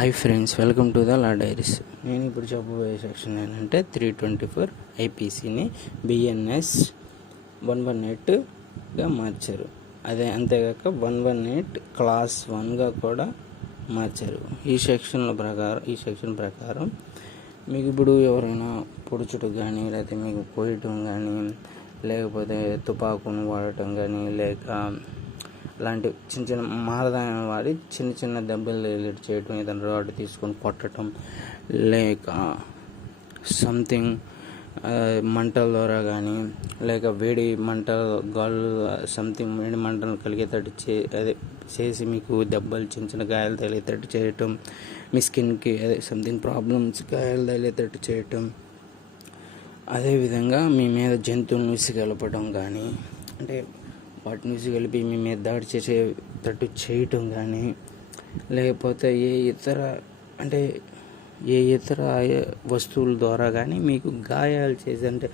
Hi friends, welcome to the law diaries. నేను ఇప్పుడు చెప్పబోయే సెక్షన్ ఏంటంటే 324 ఐపీసీని బిఎన్ఎస్ 118గా మార్చారు. అంతేగాక 118 క్లాస్ 1గా కూడా మార్చారు. ఈ సెక్షన్ ప్రకారం మీకు ఇప్పుడు ఎవరైనా పొడుచుడు కానీ, లేకపోతే మీకు పోయటం కానీ, లేకపోతే తుపాకును వాడటం కానీ, లేక అలాంటి చిన్న చిన్న మారదాన్ని వాడి చిన్న దెబ్బలు రిలేట్ చేయటం, ఏదైనా రాడ్ తీసుకొని కొట్టడం, లేక సంథింగ్ మంటల ద్వారా కానీ, లేక వేడి గాలు సంథింగ్ వేడి మంటలు కలిగేటట్టు చేసి మీకు దెబ్బలు చిన్న గాయాలు తగిలేటట్టు చేయటం, మీ స్కిన్కి సంథింగ్ ప్రాబ్లమ్స్ గాయాలు తగిలేటట్టు చేయటం, అదేవిధంగా మీ మీద జంతువులను విసిగలపడం కానీ, అంటే వాటిని కలిపి మీ మీద దాడి చేసేటట్టు చేయటం కానీ, లేకపోతే ఏ ఇతర వస్తువుల ద్వారా కానీ మీకు గాయాలు చేసి, అంటే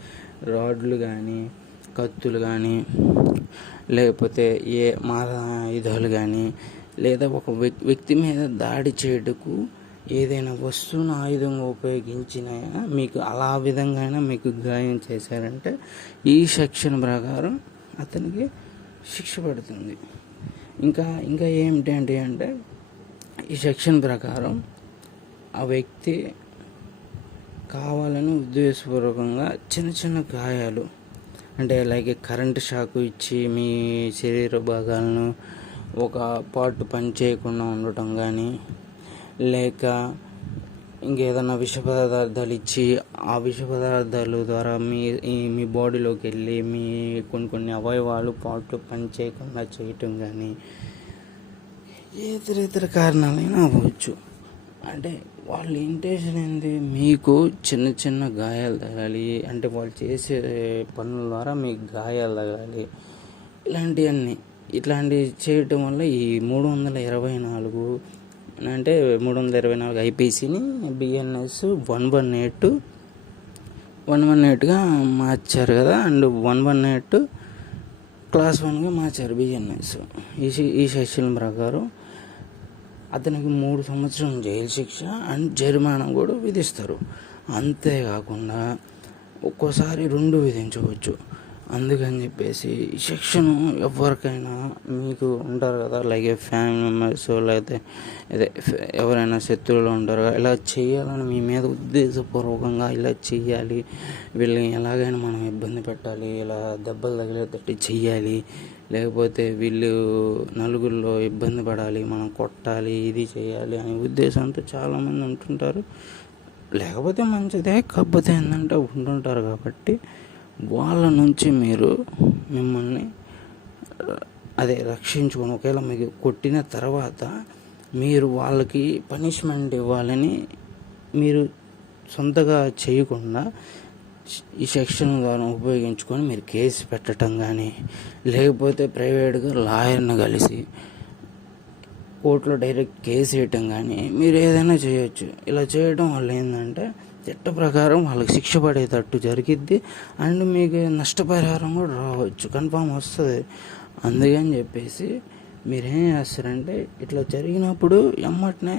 రాడ్లు కానీ, కత్తులు కానీ, లేకపోతే ఆయుధాలు కానీ, లేదా ఒక వ్యక్తి మీద దాడి చేయటకు ఏదైనా వస్తువును ఆయుధంగా ఉపయోగించిన మీకు అలా విధంగా మీకు గాయం చేశారంటే ఈ సెక్షన్ ప్రకారం అతనికి శిక్ష పడుతుంది. ఇంకా ఏమిటి అంటే ఈ సెక్షన్ ప్రకారం ఆ వ్యక్తి కావాలని ఉద్దేశపూర్వకంగా చిన్న గాయాలు, అంటే లైక్ కరెంటు షాకు ఇచ్చి మీ శరీర భాగాలను ఒక పార్ట్ పని చేయకుండా ఉండటం కానీ, లేక ఇంకేదన్నా విష పదార్థాలు ఇచ్చి ఆ విష పదార్థాల ద్వారా మీ బాడీలోకి వెళ్ళి మీ కొన్ని అవయవాలు పార్ట్లు పని చేయకుండా చేయటం కానీ, ఇతర కారణాలైనా అవ్వచ్చు. అంటే వాళ్ళ ఇంటెన్షన్ ఏంది, మీకు చిన్న గాయాలు తగలాలి, అంటే వాళ్ళు చేసే పనుల ద్వారా మీకు గాయాలు తగలాలి. ఇట్లాంటివి చేయటం వల్ల ఈ 324 ఐపీసీని బిఎన్ఎస్ 118గా మార్చారు కదా, అండ్ 118 క్లాస్ 1గా మార్చారు బిఎన్ఎస్. ఈ సెక్షన్ ప్రకారం అతనికి 3 సంవత్సరం జైలు శిక్ష అండ్ జరిమానా కూడా విధిస్తారు. అంతేకాకుండా ఒక్కోసారి 2 విధించవచ్చు. అందుకని చెప్పేసి ఈ సెక్షన్ ఎవరికైనా మీకు ఉంటారు కదా, లైక్ ఫ్యామిలీ మెంబర్స్, లేకపోతే ఎవరైనా శత్రువులు ఉంటారు కదా, ఇలా చేయాలని మీ మీద ఉద్దేశపూర్వకంగా ఇలా చేయాలి, వీళ్ళని ఎలాగైనా మనం ఇబ్బంది పెట్టాలి, ఇలా దెబ్బలు తగిలేటట్టు చెయ్యాలి, లేకపోతే వీళ్ళు నలుగురిలో ఇబ్బంది పడాలి, మనం కొట్టాలి, ఇది చేయాలి అనే ఉద్దేశంతో చాలామంది ఉంటుంటారు. లేకపోతే మంచిదే, కాకపోతే ఏంటంటే ఉంటుంటారు. కాబట్టి వాళ్ళ నుంచి మీరు మిమ్మల్ని రక్షించుకొని, ఒకవేళ మీకు కొట్టిన తర్వాత మీరు వాళ్ళకి పనిష్మెంట్ ఇవ్వాలని మీరు సొంతగా చేయకుండా ఈ సెక్షన్ ద్వారా ఉపయోగించుకొని మీరు కేసు పెట్టడం కానీ, లేకపోతే ప్రైవేట్గా లాయర్ని కలిసి కోర్టులో డైరెక్ట్ కేసు వేయటం కానీ మీరు ఏదైనా చేయొచ్చు. ఇలా చేయడం వల్ల ఏంటంటే చట్ట ప్రకారం వాళ్ళకి శిక్ష పడేటట్టు జరిగిద్ది, అండ్ మీకు నష్టపరిహారం కూడా రావచ్చు, కన్ఫామ్ వస్తుంది. అందుకని చెప్పేసి మీరేం చేస్తారంటే, ఇట్లా జరిగినప్పుడు ఎమ్మటనే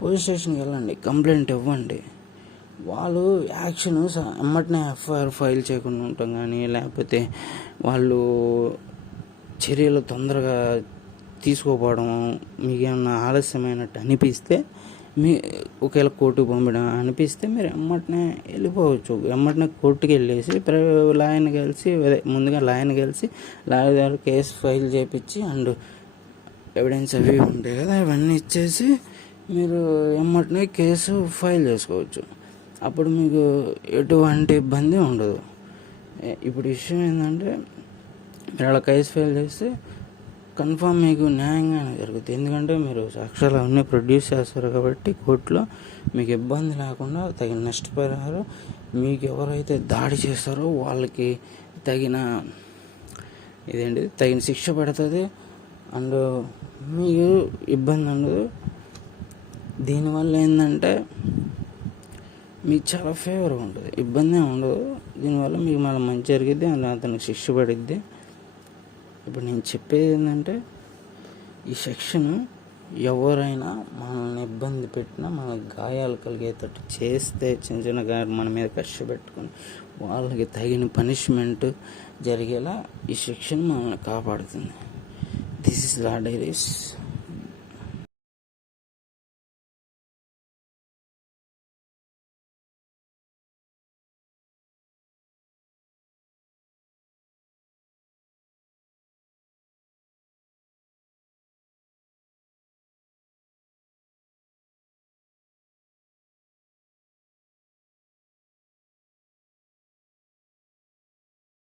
పోలీస్ స్టేషన్కి వెళ్ళండి, కంప్లైంట్ ఇవ్వండి. వాళ్ళు యాక్షన్ ఎమ్మటనే ఎఫ్ఐఆర్ ఫైల్ చేయకుండా ఉంటాం కానీ, లేకపోతే వాళ్ళు చర్యలు తొందరగా తీసుకోపోవడం, మీకేమన్నా ఆలస్యమైనట్టు అనిపిస్తే, ఒకవేళ కోర్టుకు పంపడం అనిపిస్తే మీరు ఎమ్మటనే వెళ్ళిపోవచ్చు. ఎమ్మటనే కోర్టుకి వెళ్ళేసి లాయర్ని కలిసి ముందుగా లాయర్ దగ్గర కేసు ఫైల్ చేయించి, అండ్ ఎవిడెన్స్ అవి ఉంటాయి కదా, అవన్నీ ఇచ్చేసి మీరు ఎమ్మటనే కేసు ఫైల్ చేసుకోవచ్చు. అప్పుడు మీకు ఎటువంటి ఇబ్బంది ఉండదు. ఇప్పుడు విషయం ఏంటంటే, మీరు అలా కేసు ఫైల్ చేస్తే కన్ఫామ్ మీకు న్యాయంగానే జరుగుతుంది. ఎందుకంటే మీరు సాక్ష్యాలు అవన్నీ ప్రొడ్యూస్ చేస్తారు కాబట్టి కోర్టులో మీకు ఇబ్బంది లేకుండా తగిన నష్టపరిహారం, మీకు ఎవరైతే దాడి చేస్తారో వాళ్ళకి తగిన శిక్ష పడుతుంది, అండ్ మీకు ఇబ్బంది ఉండదు. దీనివల్ల ఏంటంటే మీకు చాలా ఫేవర్గా ఉంటుంది, ఇబ్బంది ఉండదు. దీనివల్ల మీకు మళ్ళీ మంచి జరిగిద్ది, అండ్ అతనికి శిక్ష పడిద్ది. ఇప్పుడు నేను చెప్పేది ఏంటంటే, ఈ సెక్షన్ ఎవరైనా మనల్ని ఇబ్బంది పెట్టినా మనకు గాయాలు కలిగేటట్టు చేస్తే చిన్న చిన్న గాయాలు మన మీద కష్ట పెట్టుకొని వాళ్ళకి తగిన పనిష్మెంట్ జరిగేలా ఈ సెక్షన్ మనల్ని కాపాడుతుంది. This is law diaries.